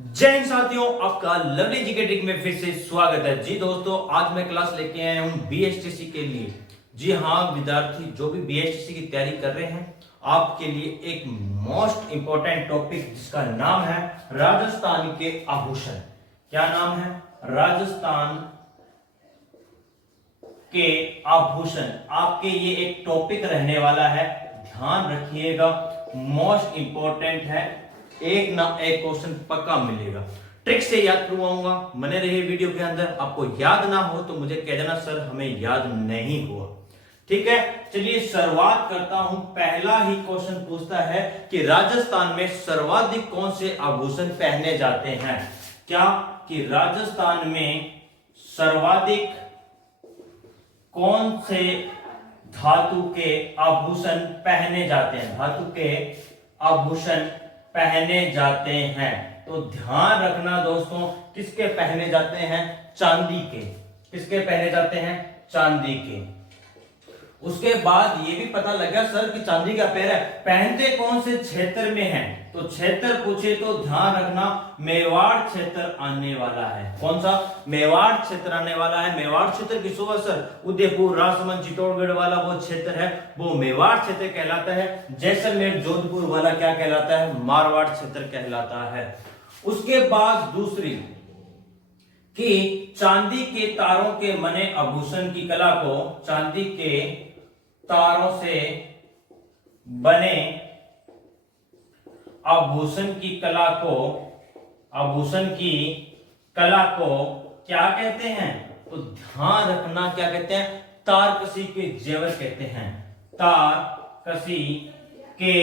जय हिंद साथियों, आपका लवली जी के ट्रिक में फिर से स्वागत है। जी दोस्तों, आज मैं क्लास लेके आया हूं बीएचटीसी के लिए। जी हाँ विद्यार्थी, जो भी बीएचटीसी की तैयारी कर रहे हैं, आपके लिए एक मोस्ट इंपॉर्टेंट टॉपिक जिसका नाम है राजस्थान के आभूषण। क्या नाम है? राजस्थान के आभूषण। आपके ये एक टॉपिक रहने वाला है, ध्यान रखिएगा, मोस्ट इंपॉर्टेंट है। एक ना एक क्वेश्चन पक्का मिलेगा। ट्रिक से याद करवाऊंगा, बने रहिए वीडियो के अंदर। आपको याद ना हो तो मुझे कह देना, सर हमें याद नहीं हुआ। ठीक है, चलिए शुरुआत करता हूं। पहला ही क्वेश्चन पूछता है कि राजस्थान में सर्वाधिक कौन से आभूषण पहने जाते हैं। क्या कि राजस्थान में सर्वाधिक कौन से धातु के आभूषण पहने जाते हैं? धातु के आभूषण पहने जाते हैं। तो ध्यान रखना दोस्तों, किसके पहने जाते हैं? चांदी के। किसके पहने जाते हैं? चांदी के। उसके बाद ये भी पता लगा सर कि चांदी का पैर है, पहनते कौन से क्षेत्र में है? तो क्षेत्र पूछे तो ध्यान रखना, मेवाड़ क्षेत्र आने वाला है। कौन सा? मेवाड़ क्षेत्र आने वाला है। मेवाड़ क्षेत्र किस हुआ सर? उदयपुर, राजसमंद, चित्तौड़गढ़ वाला वो क्षेत्र है, वो मेवाड़ क्षेत्र कहलाता है। जैसलमेर, जोधपुर वाला क्या कहलाता है? मारवाड़ क्षेत्र कहलाता है। उसके बाद दूसरी कि चांदी के तारों के बने आभूषण की कला को, चांदी के तारों से बने आभूषण की कला को, आभूषण की कला को क्या कहते हैं? तो ध्यान रखना, क्या कहते हैं? तारकसी के जेवर कहते हैं। तारकसी के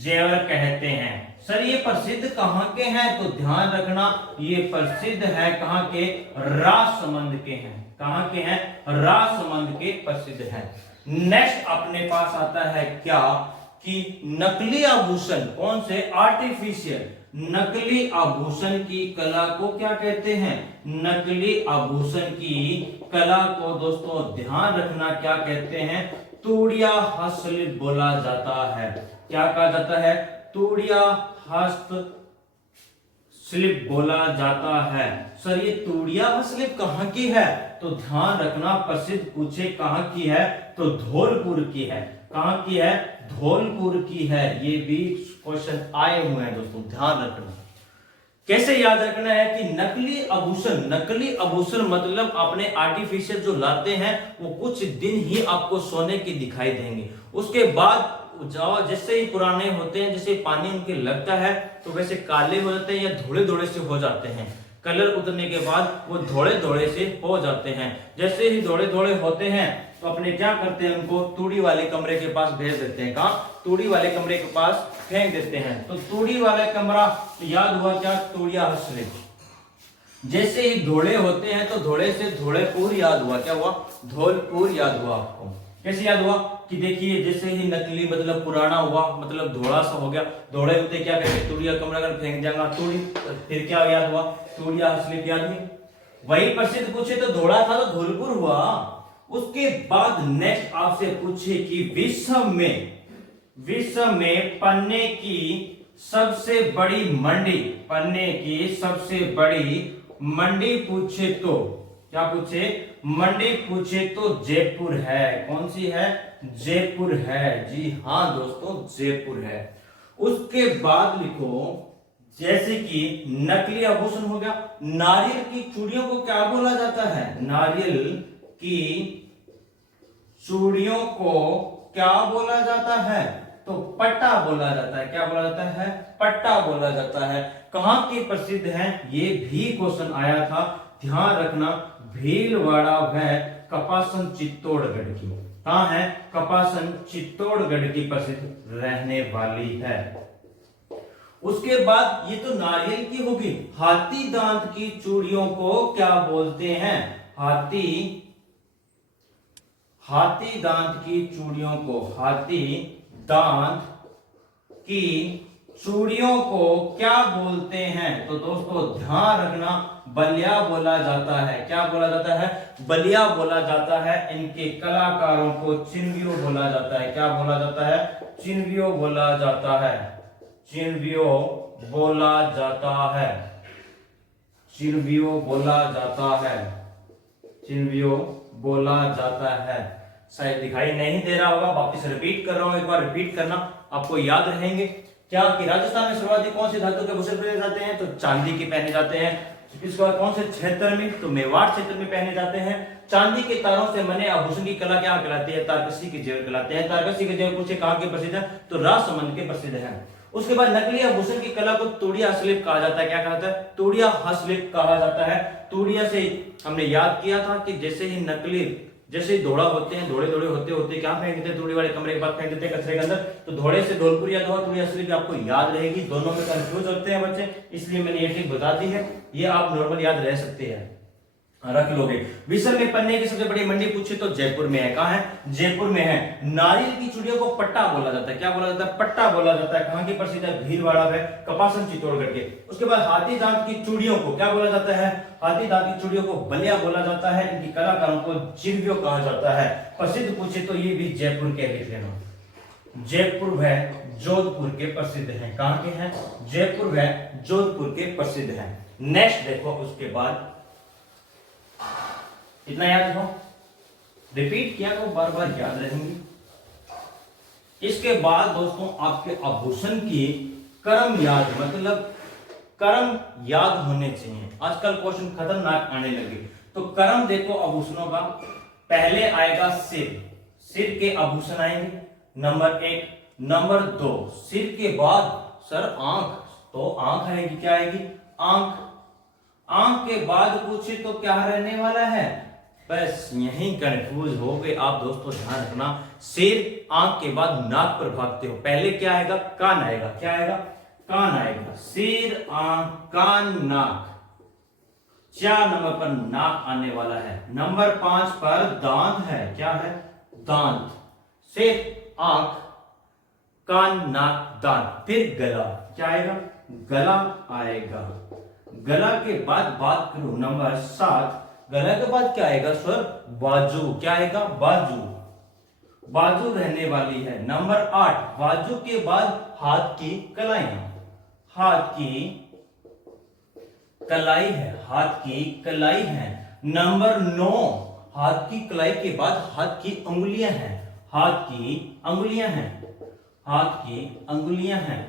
जेवर कहते हैं। सर ये प्रसिद्ध कहां के हैं? तो ध्यान रखना, ये प्रसिद्ध है कहां के? राजसमंद के हैं। कहां के हैं? राजसमंद के प्रसिद्ध हैं। नेक्स्ट अपने पास आता है क्या कि नकली आभूषण। कौन से? आर्टिफिशियल। नकली आभूषण की कला को क्या कहते हैं? नकली आभूषण की कला को दोस्तों ध्यान रखना, क्या कहते हैं? तूड़िया हस्तशिल्प बोला जाता है। क्या कहा जाता है? तूड़िया हस्तशिल्प बोला जाता है। सर ये तूड़िया हस्तशिल्प कहां की है? तो ध्यान रखना, प्रसिद्ध पूछे कहां की है? तो धौलपुर की है। कहां की है? धौलपुर की है। ये भी क्वेश्चन आए हुए हैं दोस्तों, ध्यान रखना। कैसे याद रखना है कि नकली आभूषण, नकली आभूषण मतलब अपने आर्टिफिशियल जो लाते हैं वो कुछ दिन ही आपको सोने के दिखाई देंगे। उसके बाद जैसे ही पुराने होते हैं, जैसे पानी उनके लगता है तो वैसे काले हो जाते हैं या धोले धोले से हो जाते हैं। कलर उतरने के बाद वो धोले धोले से हो जाते हैं। जैसे ही धोले धोले होते हैं तो अपने क्या करते हैं? उनको तूड़ी वाले कमरे के पास भेज देते हैं। कहाँ? तूड़ी वाले कमरे के पास फेंक देते हैं। तो तूड़ी वाला कमरा याद हुआ क्या? तूड़िया हस्तशिल्प। जैसे ही धोले होते हैं तो धोले से धौलपुर याद हुआ। क्या हुआ? धौलपुर याद हुआ आपको। कैसे याद हुआ कि देखिए, जैसे ही नकली मतलब पुराना हुआ, मतलब धोड़ा सा हो गया, धोड़े होते क्या करेंगे? तूड़िया कमरा कर फेंक देंगे तूड़ी, फिर क्या याद हुआ? तूड़िया हस्तशिल्प याद हुई। वही प्रसिद्ध पूछे तो धोड़ा था तो धौलपुर हुआ। उसके बाद नेक्स्ट आपसे पूछे कि विश्व में पन्ने की सबसे बड़ी मंडी, पन्ने की सबसे बड़ी मंडी पूछे तो क्या पूछे? मंडी पूछे तो जयपुर है। कौन सी है? जयपुर है। जी हाँ दोस्तों, जयपुर है। उसके बाद लिखो, जैसे कि नकली आभूषण हो गया, नारियल की चूड़ियों को क्या बोला जाता है? नारियल की चूड़ियों को क्या बोला जाता है? तो पट्टा बोला जाता है। क्या बोला जाता है? पट्टा बोला जाता है। कहां के प्रसिद्ध हैं? ये भी क्वेश्चन आया था, ध्यान रखना। भीलवाड़ा व कपासन चित्तौड़गढ़ की। कहां है? कपासन चित्तौड़गढ़ की प्रसिद्ध रहने वाली है। उसके बाद ये तो नारियल की होगी। हाथी दांत की चूड़ियों को क्या बोलते हैं? हाथी दांत की चूड़ियों को, हाथी दांत की चूड़ियों को क्या बोलते हैं? तो दोस्तों ध्यान रखना, बलिया बोला जाता है। क्या बोला जाता है? बलिया बोला जाता है। इनके कलाकारों को चिन्हवियो बोला जाता है। क्या बोला जाता है? चिन्हवियो बोला जाता है। चिन्हवियो बोला जाता है। चिरवियो बोला जाता है, चिरवियो बोला जाता है। शायद दिखाई नहीं दे रहा होगा, वापिस रिपीट कर रहा हूं, एक बार रिपीट करना, आपको याद रहेंगे। क्या कि राजस्थान में सर्वाधिक कौन से धातु के आभूषण पहने जाते हैं? तो चांदी के पहने जाते हैं। इसके बाद कौन से क्षेत्र में? तो मेवाड़ क्षेत्र में पहने जाते हैं। चांदी के तारों से बने आभूषण की कला क्या कहलाती है? तारकसी के जेवर कहलाते हैं। तारकसी के जेवर पूछे कहां के प्रसिद्ध है? तो राजसमंद के प्रसिद्ध है। उसके बाद नकली आभूषण की कला को तूड़िया हस्तशिल्प कहा जाता है। क्या कहता है? तूड़िया हस्तशिल्प कहा जाता है। तूड़िया से हमने याद किया था कि जैसे ही नकली, जैसे ही धोड़ा होते हैं, धोड़े धोड़े होते होते क्या फेंक देते हैं? तूड़ी वाले कमरे के बाद फेंक देते हैं कचरे के अंदर। तो धोड़े से धौलपुर या धोआ तूड़िया हस्तशिल्प आपको याद रहेगी। दोनों में कंफ्यूज होते हैं बच्चे, इसलिए मैंने ये ट्रिक बता दी है, ये आप नॉर्मल याद रह सकते हैं, रख लोगे। विश्व में पन्ने की सबसे बड़ी मंडी पूछे तो जयपुर में है। कहां है? जयपुर में है। नारियल की चूड़ियों को पट्टा बोला जाता है। क्या बोला जाता है? पट्टा बोला जाता है। कहां की प्रसिद्ध है? भीलवाड़ा है, कपासन चित्तौड़गढ़ के। उसके बाद हाथी दांत की चूड़ियों को क्या बोला जाता है? हाथी दांत की चूड़ियों को बलिया बोला जाता है। इनकी कलाकारों को चिरवियो कहा जाता है। प्रसिद्ध पूछे तो ये भी जयपुर के लिख लेना, जयपुर है, जोधपुर के प्रसिद्ध हैं। कहां के हैं? जयपुर है, जोधपुर के प्रसिद्ध हैं। नेक्स्ट देखो, उसके बाद इतना याद रखो, रिपीट किया तो बार बार याद रहेंगे। इसके बाद दोस्तों आपके आभूषण की क्रम याद, मतलब क्रम याद होने चाहिए। आजकल क्वेश्चन खतरनाक आने लगे, तो क्रम देखो आभूषणों का। पहले आएगा सिर, सिर के आभूषण आएंगे नंबर 1। नंबर 2 सिर के बाद सर आंख, तो आंख आएगी, क्या आएगी? आंख। आंख के बाद पूछे तो क्या रहने वाला है? बस यहीं कंफ्यूज हो गए आप दोस्तों, ध्यान रखना। सिर, आंख के बाद नाक पर भागते हो। पहले क्या आएगा? कान आएगा। क्या आएगा? कान आएगा। सिर, आंख, कान, नाक। 4 नंबर पर नाक आने वाला है। नंबर 5 पर दांत है। क्या है? दांत। सिर, आंख, कान, नाक, दांत। फिर गला, क्या आएगा? गला आएगा। गला के बाद बात करूं नंबर 7, गला के बाद क्या आएगा सर? बाजू। क्या आएगा? बाजू। बाजू रहने वाली है। नंबर 8 बाजू के बाद हाथ की कलाइयां, हाथ की कलाई है, हाथ की कलाई है। नंबर 9 हाथ की कलाई के बाद हाथ की अंगुलियां हैं, हाथ की अंगुलियां हैं, हाथ की अंगुलियां हैं।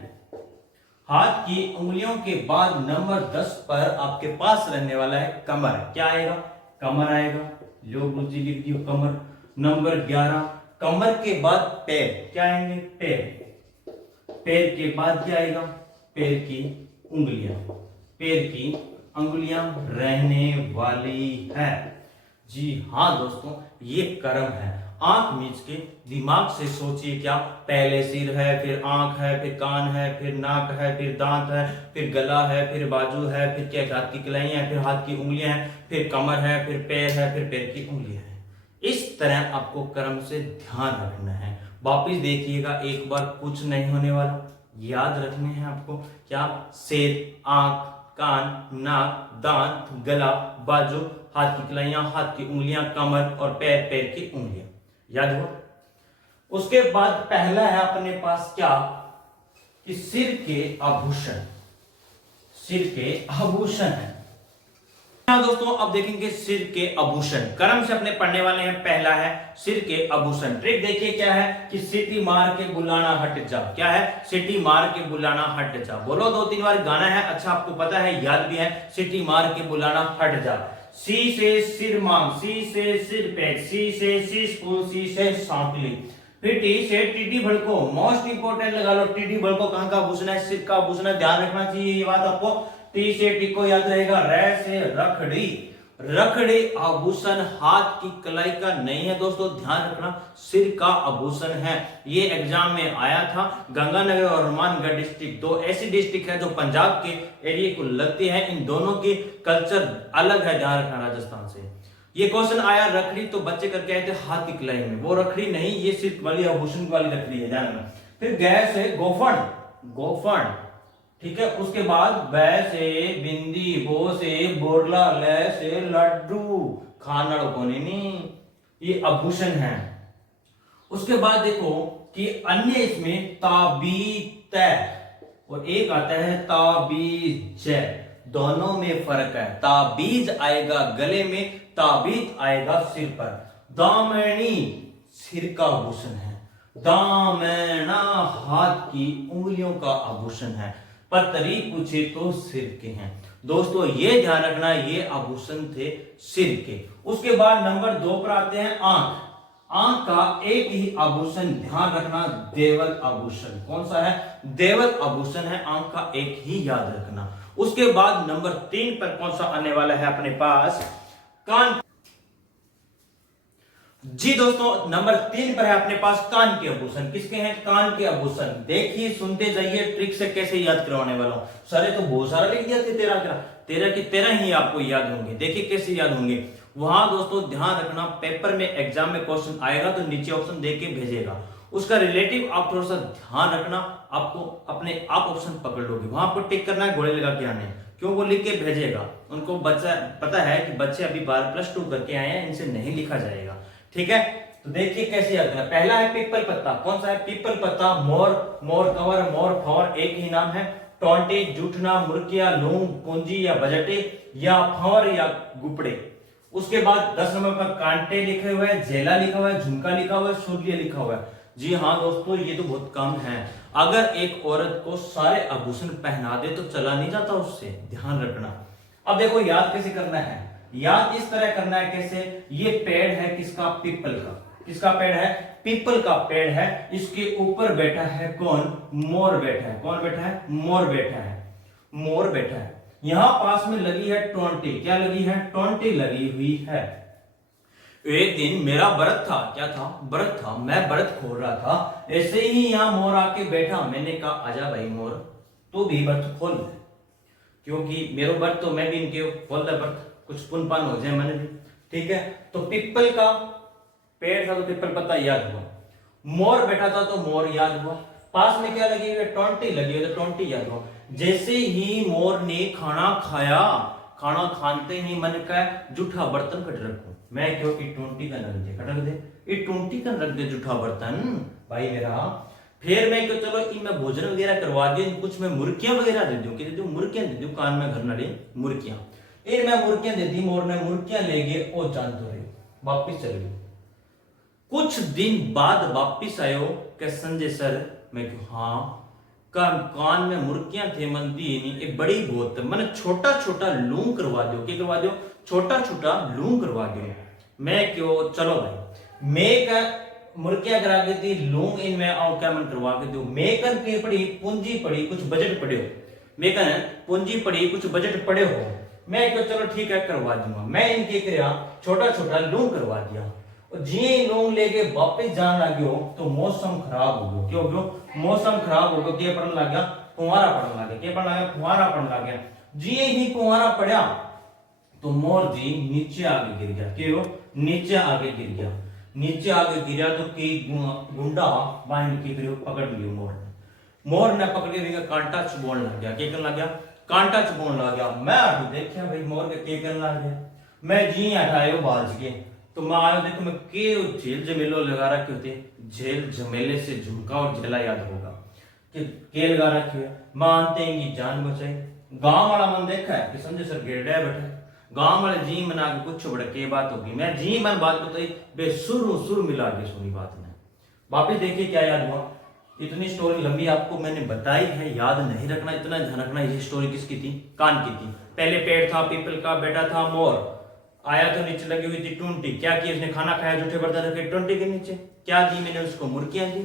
हाथ की उंगलियों के बाद नंबर 10 पर आपके पास रहने वाला है कमर। क्या आएगा? कमर आएगा। लो बुद्धि लिख दियो कमर। नंबर 11 कमर के बाद पैर। क्या आएंगे? पैर। पैर के बाद क्या आएगा? पैर की उंगलियां, पैर की अंगुलियां रहने वाली है। जी हाँ दोस्तों, ये क्रम है। आंख मीच के दिमाग से सोचिए, क्या पहले सिर है, फिर आंख है, फिर कान है, फिर नाक है, फिर दांत है, फिर गला है, फिर बाजू है, फिर क्या हाथ की कलाइयां हैं, फिर हाथ की उंगलियां हैं, फिर कमर है, फिर पैर है, फिर पैर की उंगलियां हैं। इस तरह आपको क्रम से ध्यान रखना है। वापिस देखिएगा एक बार, कुछ नहीं होने वाला, याद रखने हैं आपको। क्या? सिर, आंख, कान, नाक, दांत, गला, बाजू, हाथ की कलाइयां, हाथ की उंगलियां, कमर और पैर, पैर की उंगलियां। याद हो? उसके बाद पहला है अपने पास क्या? कि सिर के आभूषण, सिर के आभूषण है। दोस्तों अब देखेंगे सिर के आभूषण। क्रम से अपने पढ़ने वाले हैं। पहला है सिर के आभूषण। ट्रिक देखिए क्या है कि सीटी मार के बुलाना हट जा। क्या है? सीटी मार के बुलाना हट जा। बोलो 2-3 बार गाना है, अच्छा आपको पता है, याद भी है। सीटी मार के बुलाना हट जा। सी से सिर मांग, सी से सिर पेट, सी से शीश फूल, सी से सांकली। फिर टी से टीडी भड़को। मोस्ट इंपोर्टेंट लगा लो, टीडी भड़को कहां का आभूषण है? सिर का आभूषण है, ध्यान रखना चाहिए ये बात आपको। टी से टिको याद रहेगा। रे से रखड़ी, रखड़ी आभूषण हाथ की कलाई का नहीं है दोस्तों, ध्यान रखना, सिर का आभूषण है। ये एग्जाम में आया था। गंगानगर और हनुमानगढ़ डिस्ट्रिक्ट, दो ऐसी डिस्ट्रिक्ट है जो पंजाब के एरिया को लगती है। इन दोनों की कल्चर अलग है, ध्यान रखना राजस्थान से। ये क्वेश्चन आया रखड़ी, तो बच्चे करके आए थे हाथ की कलाई में, वो रखड़ी नहीं, ये सिर वाली आभूषण वाली रखड़ी है, ध्यान रखना। फिर गै से गोफन, गोफन, ठीक है। उसके बाद बै से बिंदी, बो से बोरला, ले से लड्डू, खानड़ कोने नहीं, ये आभूषण है। उसके बाद देखो कि अन्य इसमें ताबीत और एक आता है ताबीज, दोनों में फर्क है। ताबीज आएगा गले में, ताबीज आएगा सिर पर। दामनी सिर का आभूषण है, दामना हाथ की उंगलियों का आभूषण है, पतरी पूछे तो सिर के हैं। दोस्तों ये ध्यान रखना, ये आभूषण थे सिर के। उसके बाद नंबर 2 पर आते हैं आंख। आंख का एक ही आभूषण ध्यान रखना, देवल आभूषण। कौन सा है? देवल आभूषण है, आंख का एक ही याद रखना। उसके बाद नंबर 3 पर कौन सा आने वाला है अपने पास? कान। जी दोस्तों, नंबर 3 पर है अपने पास कान के आभूषण। किसके हैं? कान के आभूषण। देखिए सुनते जाइए, ट्रिक से कैसे याद करवाने वाला हूं। सारे तो बहुत सारा लिख दिया थे, 13 के 13 ही आपको याद होंगे। देखिए कैसे याद होंगे। वहां दोस्तों ध्यान रखना, पेपर में एग्जाम में क्वेश्चन आएगा तो नीचे ऑप्शन दे के भेजेगा, उसका रिलेटिव आप थोड़ा सा ध्यान रखना, आपको अपने आप ऑप्शन पकड़ लोगे। वहां आपको टिक करना है, घोड़े लगा के आने। क्यों? वो लिख के भेजेगा। उनको बच्चा पता है कि बच्चे अभी 12 +2 करके आए हैं, इनसे नहीं लिखा जाएगा। ठीक है, तो देखिए कैसे याद करना। पहला है पीपल पत्ता। कौन सा है? पीपल पत्ता। मोर, मोर कवर, मोर फवर एक ही नाम है। टोंटी, जूठना, मुर्किया, लूंग, पूंजी या बजटे या फवर या गुपड़े। उसके बाद 10 नंबर पर कांटे लिखे हुए हैं, झेला लिखा हुआ है, झुमका लिखा हुआ है, सूर्य लिखा हुआ है। जी हाँ दोस्तों, ये तो बहुत कम है। अगर एक औरत को सारे आभूषण पहना दे तो चला नहीं जाता उससे, ध्यान रखना। अब देखो याद कैसे करना है। याद इस तरह करना है। कैसे? ये पेड़ है किसका? पीपल का। किसका पेड़ है? पीपल का पेड़ है। इसके ऊपर बैठा है कौन? मोर बैठा है। कौन बैठा है? मोर बैठा है। मोर बैठा है। यहां पास में लगी है टोंटी। क्या लगी है? टोंटी लगी हुई है। एक दिन मेरा व्रत था। क्या था? व्रत था। मैं व्रत खोल रहा था, ऐसे ही यहां मोर आके बैठा। मैंने कहा आजा भाई मोर, तू भी व्रत खोल, क्योंकि मेरा व्रत तो मैं भी इनके खोल रहा व्रत, कुछ पुण्य पान हो जाए मैंने भी। ठीक है, तो पीपल का पेड़ था तो पीपल पत्ता याद हुआ। मोर बैठा था तो मोर याद हुआ। पास में क्या लगी हुई? टोंटी लगी हुई, तो टोंटी याद हुआ। जैसे ही मोर ने खाना खाया, खाना खाते ही मन का जूठा बर्तन कट रखो। मैं क्यों कि टोंटी का रख दे, कटक दे, ये टोंटी का रख दे जूठा बर्तन भाई मेरा। फिर मैं क्यों, चलो इनमें भोजन वगैरह करवा दिए, कुछ मैं मुर्गियां वगैरह दे दूं, कि मुर्गियां दे दूं, कान में घर नड़े मुर्गियां। इन मैं मुर्गियां दे दी, मोर ने मुर्गियां ले गए और जान तो रही, वापिस चले गए। कुछ दिन बाद वापिस आयो कि संजय सर, मैं क्यों हाँ, कान में मुर्गियां थे, मन दी नहीं, एक बड़ी बहुत मैंने छोटा छोटा लूं करवा दो। क्या करवा दो? छोटा छोटा लूं करवा दो। मैं क्यों, चलो भाई, मैं का मुर्गियां करा के दी, लूंग इनमें आओ, क्या मन करवा के दो। मेकन की पड़ी, पूंजी पड़ी, कुछ बजट पड़े हो। मेकन पूंजी पड़ी, कुछ बजट पड़े हो। मैं क्यों, चलो ठीक है करवा दूंगा। मैं इनके क्या छोटा छोटा लूंग करवा दिया। जी लोग लेके वापस जान लगे हो तो मौसम खराब हो गया। क्यों? क्यों मौसम खराब हो गया? क्या पड़ने लग गया? फुहारा पड़ने लग गया। क्या पड़ने लग गया? फुहारा पड़ने लग गया। जी ही फुहारा पड़ा तो मोर जी नीचे आगे गिर गया। क्यों? नीचे आगे गिर गया। नीचे आगे गिरा तो कई गुंडा बांध के फिर पकड़ लियो मोर ने। मोर ने पकड़ के कांटा चुभोने लग गया। क्या करने लग गया? कांटा चुभोने लग गया। मैं आगे देखा भाई मोर के क्या करने लग गया। मैं जी हटायो बाज के, तो मैं आयो देखो मैं के झेल जमेलो लगा रखे होते। झेल जमेले से झुमका और झेला याद होगा कि के लगा रखे है। मानते हैं कि जान बचाई। गांव वाला मन देखा है कि संजय सर गेड़ा बैठे, गांव वाले जी मना के कुछ बड़े के बात होगी। मैं जी मन बात बताई, बे सुर मिला के सुनी बात ने। वापिस देखिए क्या याद हुआ। इतनी स्टोरी लंबी आपको मैंने बताई है, याद नहीं रखना, इतना ध्यान रखना। ये स्टोरी किसकी थी? कान की थी। पहले पेड़ था पीपल का, बैठा था मोर, आया तो नीचे लगी हुई थी टूंटी। क्या किया उसने? खाना खाया, जूठे बर्तन रखे टूंटी के नीचे। क्या दी मैंने उसको? मुर्गियां दी।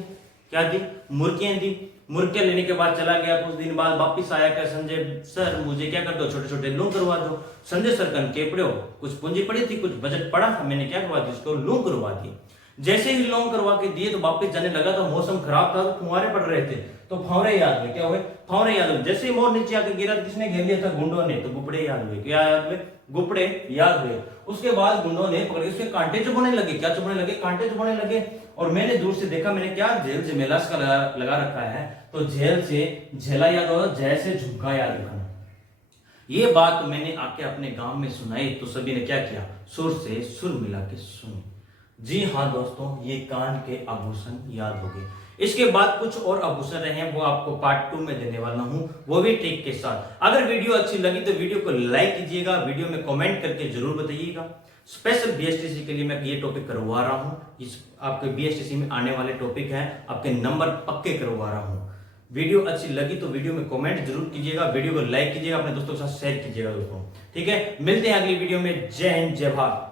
क्या दी? मुर्गियां दी। मुर्गियां लेने के बाद चला गया। कुछ दिन बाद वापिस आया, क्या संजय सर मुझे क्या कर दो, छोटे छोटे लूं करवा दो। संजय सर कन के पड़े हो, कुछ पूंजी पड़ी थी, कुछ बजट पड़ा था, मैंने क्या करवा दी उसको? लूं करवा दी। जैसे ही लूं करवा के दिए तो वापिस जाने लगा तो मौसम खराब था, तो फुहारे पड़ रहे थे, तो फौरे याद हुए। क्या हुए? फौरे याद हुए। जैसे ही मोर नीचे आके गिरा, किसने घेर लिया था? गुंडों ने। तो गुपड़े याद हुए। क्या याद हुए? गुपड़े याद हुए। उसके बाद गुंडों ने पकड़ के उसके कांटे चुभने लगे। क्या चुभने लगे? कांटे चुभने लगे। और मैंने दूर से देखा, मैंने क्या जेल जमेला का लगा रखा है, तो जेल से झेला याद हो, जैसे झुमका याद रखना। ये बात मैंने आके अपने गांव में सुनाई तो सभी ने क्या किया? सुर से सुर मिला के सुनी। जी हाँ दोस्तों, ये कान के आभूषण याद हो गए। इसके बाद कुछ और आभूषण रहे हैं, वो आपको पार्ट 2 में देने वाला हूं, वो भी ट्रिक के साथ। अगर वीडियो अच्छी लगी तो वीडियो को लाइक कीजिएगा, वीडियो में कमेंट करके जरूर बताइएगा। स्पेशल बीएसटीसी के लिए मैं ये टॉपिक करवा रहा हूं, इस आपके बीएसटीसी में आने वाले टॉपिक हैं, आपके नंबर पक्के करवा रहा हूं। वीडियो अच्छी लगी तो वीडियो में कमेंट जरूर कीजिएगा, वीडियो को लाइक कीजिएगा, अपने दोस्तों के साथ शेयर कीजिएगा दोस्तों। ठीक है, मिलते हैं अगली वीडियो में। जय हिंद, जय भारत।